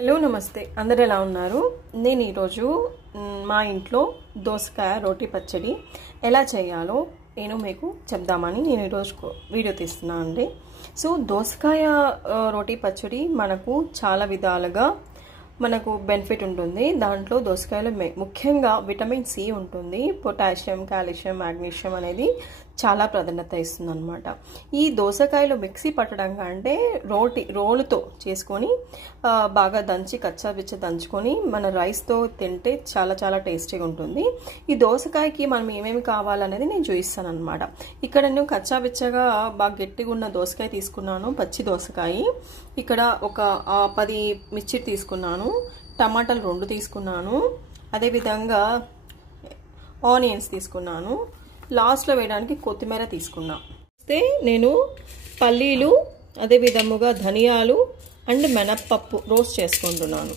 Hello నమస్తే అందరూ ఎలా ఉన్నారు నేను ఈ రోజు మా ఇంట్లో దోసకాయ రోటి పచ్చడి ఎలా చేయాలో నేను మీకు చెప్దామని నేను ఈ రోజు వీడియో తీస్తున్నాను అండి సో దోసకాయ రోటి పచ్చడి మనకు చాలా విధాలుగా మనకు బెనిఫిట్ ఉంటుంది దాంట్లో దోసకాయలో ముఖ్యంగా విటమిన్ సి ఉంటుంది పొటాషియం కాల్షియం మాగ్నీషియం అనేది చాలా ప్రాధాన్యత ఇస్తుంది అన్నమాట ఈ దోసకాయలో మిక్సీ పట్టడం కంటే రోలుతో చేసుకొని బాగా దంచి కచ్చాపిచ్చ దంచుకొని మన రైస్తో తింటే చాలా చాలా టేస్టీగా ఉంటుంది ఈ దోసకాయకి మనం ఏమేమి కావాలనేది నేను చూపిస్తాను అన్నమాట ఇక్కడ నేను కచ్చాపిచ్చగా బాగా గట్టిగా ఉన్న దోసకాయ తీసుకున్నాను పచ్చి దోసకాయ ఇక్కడ ఒక 10 మిర్చి తీసుకున్నాను టమాటాలు 2 తీసుకున్నాను అదే విధంగా ఆనియన్స్ తీసుకున్నాను లాస్ట్ లో వేయడానికి కొత్తిమీర తీసుకున్నా నేను పల్లీలు అదే విధముగా ధనియాలు అండ్ మినపప్పు రోస్ట్ చేసుకుంటున్నాను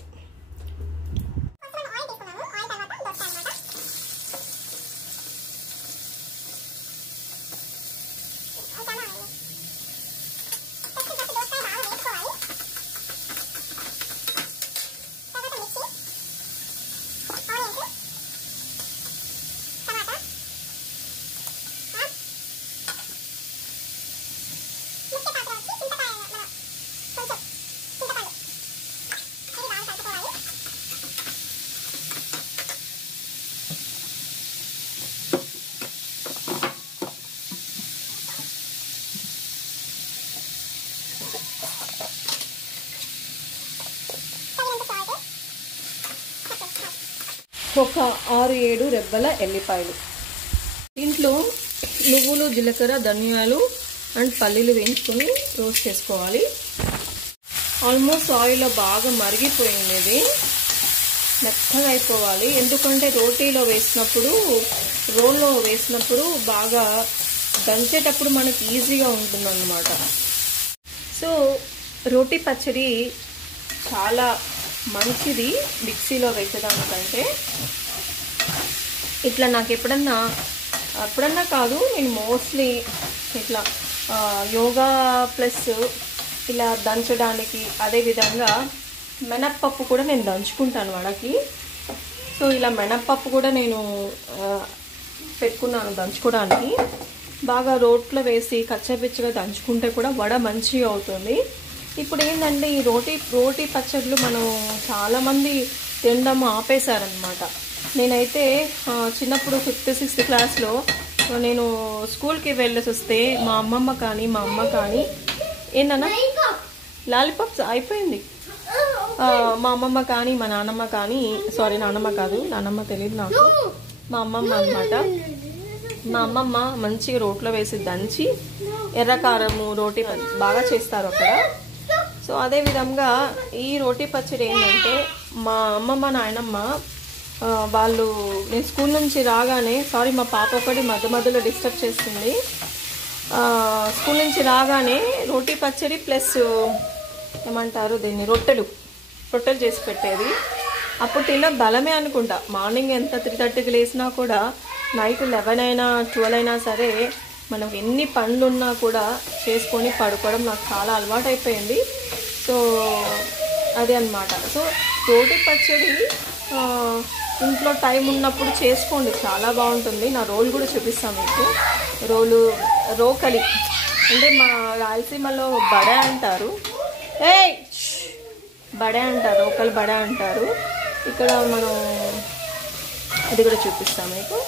ఒక 6-7 రెబ్బల ఎల్లిపాయలు దీంట్లో నువ్వులు జీలకర్ర ధనియాలు అండ్ పల్లీలు వేయించుకొని రోస్ట్ చేసుకోవాలి ఆల్మోస్ట్ ఆయిల్లో బాగా మరిగిపోయింది ఇది మెత్తగా అయిపోవాలి ఎందుకంటే రోటీలో రోల్లో వేసినప్పుడు బాగా దంచేటప్పుడు మనకి ఈజీగా ఉంటుందన్నమాట సో రోటీ పచ్చడి చాలా మంచిది మిక్సీలో వేసేదానికంటే ఇట్లా నాకు ఎప్పుడన్నా కాదు నేను మోస్ట్లీ ఇట్లా యోగా ప్లస్ ఇలా దంచడానికి అదే విధంగా మినప్పప్పు కూడా నేను దంచుకుంటాను వడకి సో ఇలా మినప్పప్పు కూడా నేను పెట్టుకున్నాను దంచుకోవడానికి బాగా రోట్లో వేసి కచ్చపిచ్చగా దంచుకుంటే కూడా వడ మంచిగా అవుతుంది ఇప్పుడు ఏంటంటే ఈ రోటీ పచ్చళ్ళు మనం చాలామంది తినడం ఆపేశారనమాట నేనైతే చిన్నప్పుడు 5th 6th క్లాస్లో నేను స్కూల్కి వెళ్ళేసి వస్తే మా అమ్మ కానీ ఏంటన్నా లాలీపాప్స్ అయిపోయింది మా అమ్మమ్మ కానీ మా నాన్నమ్మ కానీ సారీ నాన్నమ్మ కాదు నాన్నమ్మ తెలియదు నాకు మా అమ్మమ్మ అనమాట మా అమ్మమ్మ మంచిగా రోట్లో వేసి దంచి ఎర్రకారము రోటీ బాగా చేస్తారు అక్కడ సో అదే విధంగా ఈ రోటీ పచ్చడి ఏంటంటే మా అమ్మమ్మ నాయనమ్మ వాళ్ళు నేను స్కూల్ నుంచి రాగానే సారీ మా పాప ఒకటి మధ్యలో డిస్టర్బ్ చేస్తుంది స్కూల్ నుంచి రాగానే రోటీ పచ్చడి ప్లస్ ఏమంటారు దీన్ని రొట్టెలు చేసి పెట్టేది అప్పుడు తిన్న బలమే అనుకుంటా మార్నింగ్ ఎంత 3:30కి లేసినా కూడా నైట్ 11 అయినా 12 అయినా సరే మనం ఎన్ని పనులు ఉన్నా కూడా చేసుకొని పడుకోవడం నాకు చాలా అలవాటు అయిపోయింది సో అదే అన్నమాట సో రోటి పచ్చడి ఇంట్లో టైం ఉన్నప్పుడు చేసుకోండి చాలా బాగుంటుంది నా రోల్ కూడా చూపిస్తాను మీకు రోకలి అంటే మా రాయలసీమలో బడే అంటారు రోకలి బడే అంటారు ఇక్కడ మనం అది కూడా చూపిస్తాం మీకు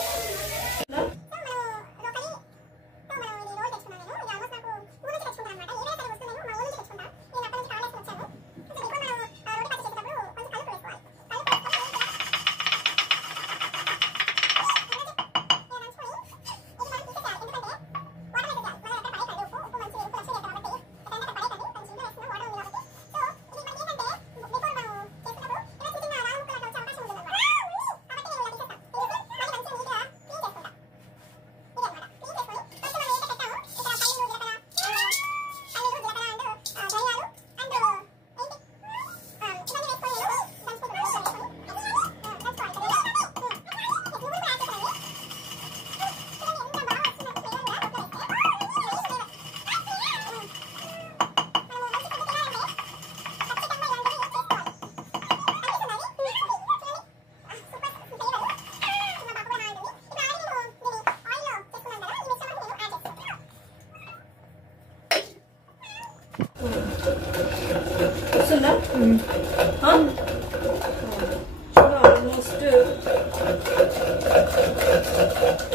ఆల్మోస్ట్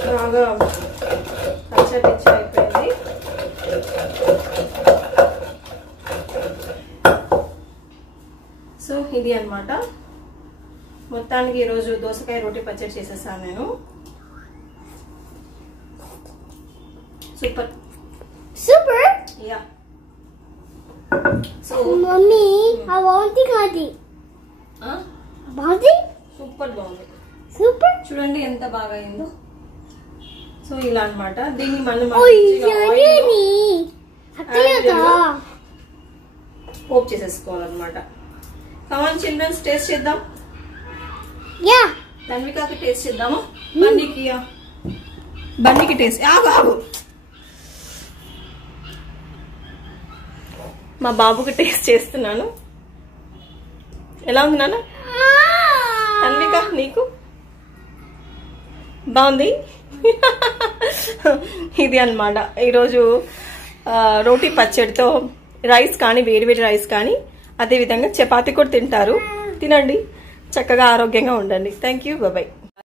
బాగా కచ్చపిచ్చ అయిపోయింది. సో ఇది అన్నమాట. మొత్తానికి ఈరోజు దోసకాయ రోటి పచ్చడి చేసేసాను నేను. Super super. Yeah. So mummy ఆ వాంటి కాది బాగుంది. సూపర్ బాగుంది. సూపర్. చూడండి ఎంత బాగా అయిందో. సో ఇలా అన్నమాట. దీన్ని మనం పోప్ చేసేసుకోవాలన్నమాట. కమాన్ చిల్డ్రన్స్, టేస్ట్ చేద్దాం. యా తన్వికాకి టేస్ట్ చేద్దాము. బన్నీకి టేస్ట్. ఆగు. మా బాబుకి టేస్ట్ చేస్తున్నాను. ఎలా ఉంది నాన్న? తన్విక నీకు బాగుంది. ఇది అన్నమాట ఈరోజు రోటీ పచ్చడితో. రైస్ కానీ వేడివేడి రైస్ కానీ అదేవిధంగా చపాతీ కూడా తింటారు. తినండి, చక్కగా ఆరోగ్యంగా ఉండండి. Thank you. బాయ్.